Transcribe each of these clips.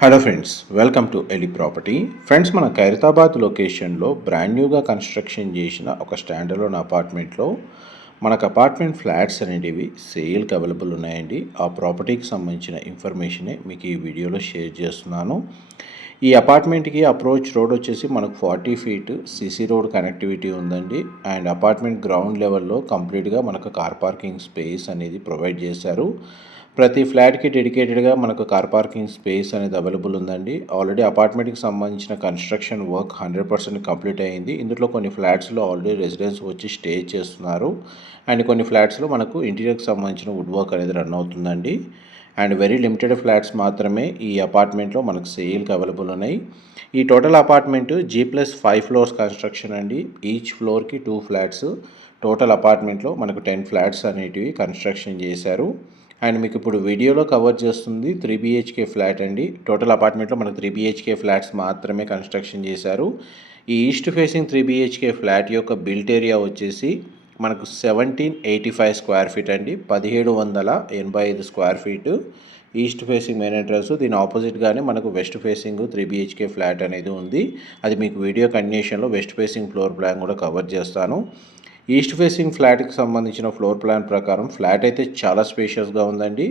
Hello friends welcome to Eli property friends మన ఖైరతాబాద్ లొకేషన్లో brand న్యూగా కన్స్ట్రక్షన్ చేసిన ఒక స్టాండర్లోన్ అపార్ట్మెంట్లో మనకు అపార్ట్మెంట్ ఫ్లాట్స్ అనేటివి సేల్కి అవైలబుల్ ఉన్నాయండి. ఆ ప్రాపర్టీకి సంబంధించిన ఇన్ఫర్మేషనే మీకు ఈ వీడియోలో షేర్ చేస్తున్నాను. ఈ అపార్ట్మెంట్కి అప్రోచ్ రోడ్ వచ్చేసి మనకు forty feet CC road connectivity ఉందండి. అండ్ అపార్ట్మెంట్ గ్రౌండ్ లెవెల్లో కంప్లీట్గా మనకు కార్ పార్కింగ్ స్పేస్ అనేది ప్రొవైడ్ చేశారు. ప్రతి ఫ్లాట్కి డెడికేటెడ్గా మనకు కార్ పార్కింగ్ స్పేస్ అనేది అవైలబుల్ ఉందండి. ఆల్రెడీ అపార్ట్మెంట్కి సంబంధించిన construction work hundred percent complete అయ్యింది ఇందులో కొన్ని ఫ్లాట్స్లో ఆల్రెడీ రెసిడెన్స్ వచ్చి స్టే చేస్తున్నారు. అండ్ కొన్ని ఫ్లాట్స్లో మనకు ఇంటీరియర్కి సంబంధించిన వుడ్ వర్క్ అనేది రన్ అవుతుందండి. అండ్ వెరీ లిమిటెడ్ ఫ్లాట్స్ మాత్రమే ఈ అపార్ట్మెంట్లో మనకు సేల్కి అవైలబుల్ ఉన్నాయి. ఈ total apartment G plus five floors construction అండి. ఈచ్ ఫ్లోర్కి టూ ఫ్లాట్స్. టోటల్ అపార్ట్మెంట్లో మనకు టెన్ ఫ్లాట్స్ అనేటివి కన్స్ట్రక్షన్ చేశారు. అండ్ మీకు ఇప్పుడు వీడియోలో కవర్ చేస్తుంది త్రీ బిహెచ్కే ఫ్లాట్ అండి. టోటల్ అపార్ట్మెంట్లో మనకు త్రీ బిహెచ్కే ఫ్లాట్స్ మాత్రమే కన్స్ట్రక్షన్ చేశారు. ఈ east facing three BHK flat యొక్క బిల్ట్ ఏరియా వచ్చేసి మనకు seventeen eighty five square feet అండి. పదిహేడు వందల ఎనభై ఐదు square feet east facing main entrance దీని ఆపోజిట్గానే మనకు west facing three BHK flat అనేది ఉంది. అది మీకు వీడియో కండిషన్లో వెస్ట్ ఫేసింగ్ ఫ్లోర్ ప్లాన్ కూడా కవర్ చేస్తాను. ఈస్ట్ ఫేసింగ్ ఫ్లాట్కి సంబంధించిన ఫ్లోర్ ప్లాన్ ప్రకారం ఫ్లాట్ అయితే చాలా స్పేషియస్గా ఉందండి.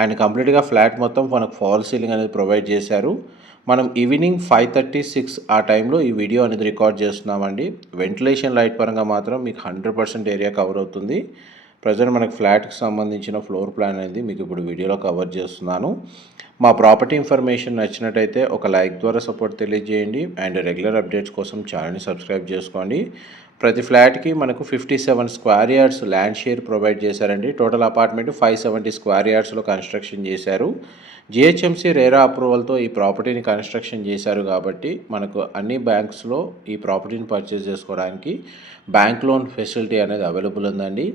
అండ్ కంప్లీట్గా ఫ్లాట్ మొత్తం మనకు ఫాల్ సీలింగ్ అనేది ప్రొవైడ్ చేశారు. మనం ఈవినింగ్ ఫైవ్ థర్టీ సిక్స్ ఆ టైంలో ఈ వీడియో అనేది రికార్డ్ చేస్తున్నామండి. వెంటిలేషన్ లైట్ పరంగా మాత్రం మీకు హండ్రెడ్ పర్సెంట్ ఏరియా కవర్ అవుతుంది. ప్రజెంట్ మనకు ఫ్లాట్కి సంబంధించిన ఫ్లోర్ ప్లాన్ అనేది మీకు ఇప్పుడు వీడియోలో కవర్ చేస్తున్నాను. మా ప్రాపర్టీ ఇన్ఫర్మేషన్ నచ్చినట్టయితే ఒక లైక్ ద్వారా సపోర్ట్ తెలియజేయండి. అండ్ రెగ్యులర్ అప్డేట్స్ కోసం ఛానల్ని సబ్స్క్రైబ్ చేసుకోండి. ప్రతి ఫ్లాట్కి మనకు fifty seven square yards land share provide చేశారండి. Total apartment five seventy square యార్డ్స్లో construction చేశారు. జిహెచ్ఎంసీ రేరా అప్రూవల్తో ఈ ప్రాపర్టీని కన్స్ట్రక్షన్ చేశారు కాబట్టి మనకు అన్ని బ్యాంక్స్లో ఈ ప్రాపర్టీని పర్చేస్ చేసుకోవడానికి బ్యాంక్ లోన్ ఫెసిలిటీ అనేది అవైలబుల్ ఉందండి.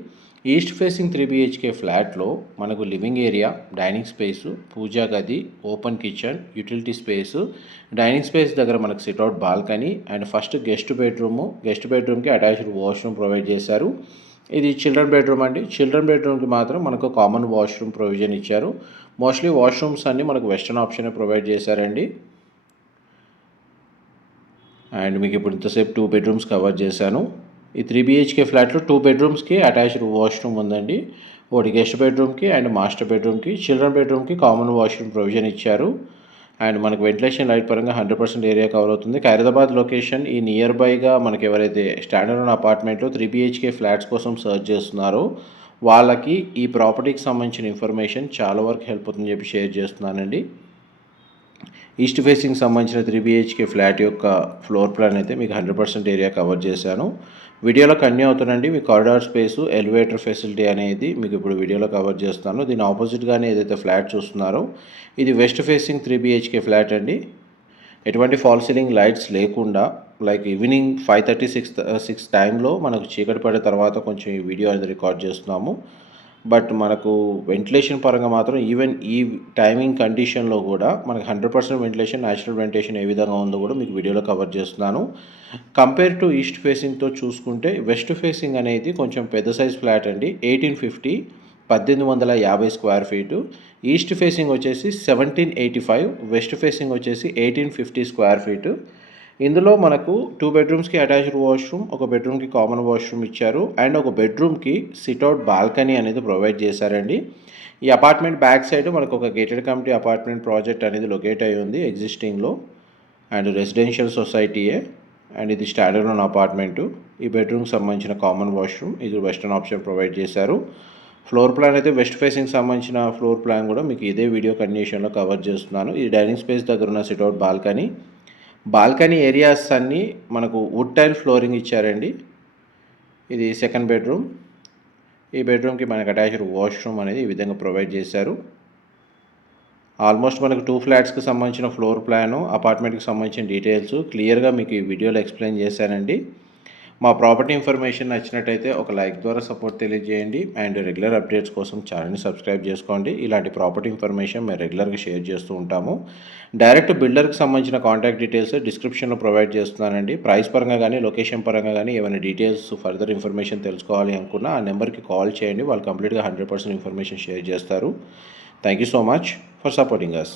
ఈస్ట్ ఫేసింగ్ త్రీ బిహెచ్కే ఫ్లాట్లో మనకు living area dining space pooja గది open kitchen utility space. Dining space దగ్గర మనకు sit out balcony and first guest bedroom. Guest బెడ్రూమ్కి అటాచ్డ్ వాష్రూమ్ ప్రొవైడ్ చేశారు. ఇది చిల్డ్రన్ బెడ్రూమ్ అండి. చిల్డ్రన్ బెడ్రూమ్కి మాత్రం మనకు కామన్ వాష్రూమ్ ప్రొవిజన్ ఇచ్చారు. మోస్ట్లీ వాష్రూమ్స్ అన్నీ మనకు వెస్టర్న్ ఆప్షన్ ప్రొవైడ్ చేశారండి. అండ్ మీకు ఇప్పుడు ఇంతసేపు టూ బెడ్రూమ్స్ కవర్ చేశాను. ఈ త్రీ బిహెచ్కే ఫ్లాట్లో టూ బెడ్రూమ్స్కి అటాచ్డ్ వాష్రూమ్ ఉందండి. ఒకటి గెస్ట్ బెడ్రూమ్కి అండ్ మాస్టర్ బెడ్రూమ్కి. చిల్డ్రన్ బెడ్రూమ్కి కామన్ వాష్రూమ్ ప్రొవిజన్ ఇచ్చారు. అండ్ మనకు వెంటిలేషన్ లైట్ పరంగా హండ్రెడ్ పర్సెంట్ ఏరియా కవర్ అవుతుంది. ఖైరదాబాద్ లొకేషన్ ఈ నియర్ బైగా మనకి ఎవరైతే స్టాండర్డ్ అపార్ట్మెంట్లో త్రీ బిహెచ్కే ఫ్లాట్స్ కోసం సర్చ్ చేస్తున్నారో వాళ్ళకి ఈ ప్రాపర్టీకి సంబంధించిన ఇన్ఫర్మేషన్ చాలా వరకు హెల్ప్ అవుతుందని చెప్పి షేర్ చేస్తున్నానండి. ఈస్ట్ ఫేసింగ్ సంబంధించిన త్రీ బిహెచ్కే ఫ్లాట్ యొక్క ఫ్లోర్ ప్లాన్ అయితే మీకు హండ్రెడ్ పర్సెంట్ ఏరియా కవర్ చేశాను. వీడియోలో కన్యూ అవుతుందండి. మీ కారిడార్ స్పేసు ఎలివేటర్ ఫెసిలిటీ అనేది మీకు ఇప్పుడు వీడియోలో కవర్ చేస్తాను. దీని ఆపోజిట్గానే ఏదైతే ఫ్లాట్ చూస్తున్నారో ఇది west facing three BHK flat అండి. ఎటువంటి ఫాల్ సీలింగ్ లైట్స్ లేకుండా like evening five thirty six six టైంలో మనకు చీకటి పడే తర్వాత కొంచెం ఈ వీడియో అనేది రికార్డ్ చేస్తున్నాము. బట్ మనకు వెంటిలేషన్ పరంగా మాత్రం ఈవెన్ ఈ టైమింగ్ కండిషన్లో కూడా మనకి hundred percent ventilation natural ventilation ఏ విధంగా ఉందో కూడా మీకు వీడియోలో కవర్ చేస్తున్నాను. కంపేర్ టు ఈస్ట్ ఫేసింగ్తో చూసుకుంటే వెస్ట్ ఫేసింగ్ అనేది కొంచెం పెద్ద సైజ్ ఫ్లాట్ అండి. ఎయిటీన్ ఫిఫ్టీ పద్దెనిమిది వందల యాభై స్క్వేర్ ఫీటు ఈస్ట్ ఫేసింగ్ వచ్చేసి seventeen eighty five west facing వచ్చేసి ఎయిటీన్ ఫిఫ్టీ స్క్వేర్ ఫీటు ఇందులో మనకు టూ బెడ్రూమ్స్కి అటాచ్డ్ వాష్రూమ్ ఒక బెడ్రూమ్కి కామన్ వాష్రూమ్ ఇచ్చారు. అండ్ ఒక బెడ్రూమ్కి సిట్అవుట్ బాల్కనీ అనేది ప్రొవైడ్ చేశారండి. ఈ అపార్ట్మెంట్ బ్యాక్ సైడ్ మనకు ఒక గేటెడ్ కమిటీ అపార్ట్మెంట్ ప్రాజెక్ట్ అనేది లొకేట్ అయి ఉంది ఎగ్జిస్టింగ్లో అండ్ రెసిడెన్షియల్ సొసైటీయే అండ్ ఇది స్టాండర్డ్ ఉన్న అపార్ట్మెంటు ఈ బెడ్రూమ్కి సంబంధించిన కామన్ వాష్రూమ్ ఇది వెస్టర్న్ ఆప్షన్ ప్రొవైడ్ చేశారు. ఫ్లోర్ ప్లాన్ అయితే వెస్ట్ ఫేసింగ్ సంబంధించిన ఫ్లోర్ ప్లాన్ కూడా మీకు ఇదే వీడియో కండిషన్లో కవర్ చేస్తున్నాను. ఈ డైనింగ్ స్పేస్ దగ్గర ఉన్న సిట్అవుట్ బాల్కనీ బాల్కనీ ఏరియాస్ అన్నీ మనకు వుడ్ టైల్ ఫ్లోరింగ్ ఇచ్చారండి. ఇది సెకండ్ బెడ్రూమ్. ఈ బెడ్రూమ్కి మనకు అటాచ్డ్ వాష్రూమ్ అనేది ఈ విధంగా ప్రొవైడ్ చేశారు. ఆల్మోస్ట్ మనకు టూ ఫ్లాట్స్కి సంబంధించిన ఫ్లోర్ ప్లాను అపార్ట్మెంట్కి సంబంధించిన డీటెయిల్స్ క్లియర్గా మీకు ఈ వీడియోలో ఎక్స్ప్లెయిన్ చేశానండి. మా ప్రాపర్టీ ఇన్ఫర్మేషన్ నచ్చినట్టయితే ఒక లైక్ ద్వారా సపోర్ట్ తెలియజేయండి అండ్ రెగ్యులర్ అప్డేట్స్ కోసం ఛానల్ని సబ్స్క్రైబ్ చేసుకోండి. ఇలాంటి ప్రాపర్టీ ఇన్ఫర్మేషన్ మేము రెగ్యులర్గా షేర్ చేస్తూ ఉంటాము. డైరెక్ట్ బిల్డర్కి సంబంధించిన కాంటాక్ట్ డీటెయిల్స్ డిస్క్రిప్షన్లో ప్రొవైడ్ చేస్తున్నానండి. ప్రైస్ పరంగా కానీ లొకేషన్ పరంగా కానీ ఏమైనా డీటెయిల్స్ ఫర్దర్ ఇన్ఫర్మేషన్ తెలుసుకోవాలి అనుకున్నా ఆ నెంబర్కి కాల్ చేయండి. వాళ్ళు కంప్లీట్గా హండ్రెడ్ పర్సెంట్ ఇన్ఫర్మేషన్ షేర్ చేస్తారు. Thank you so much for supporting us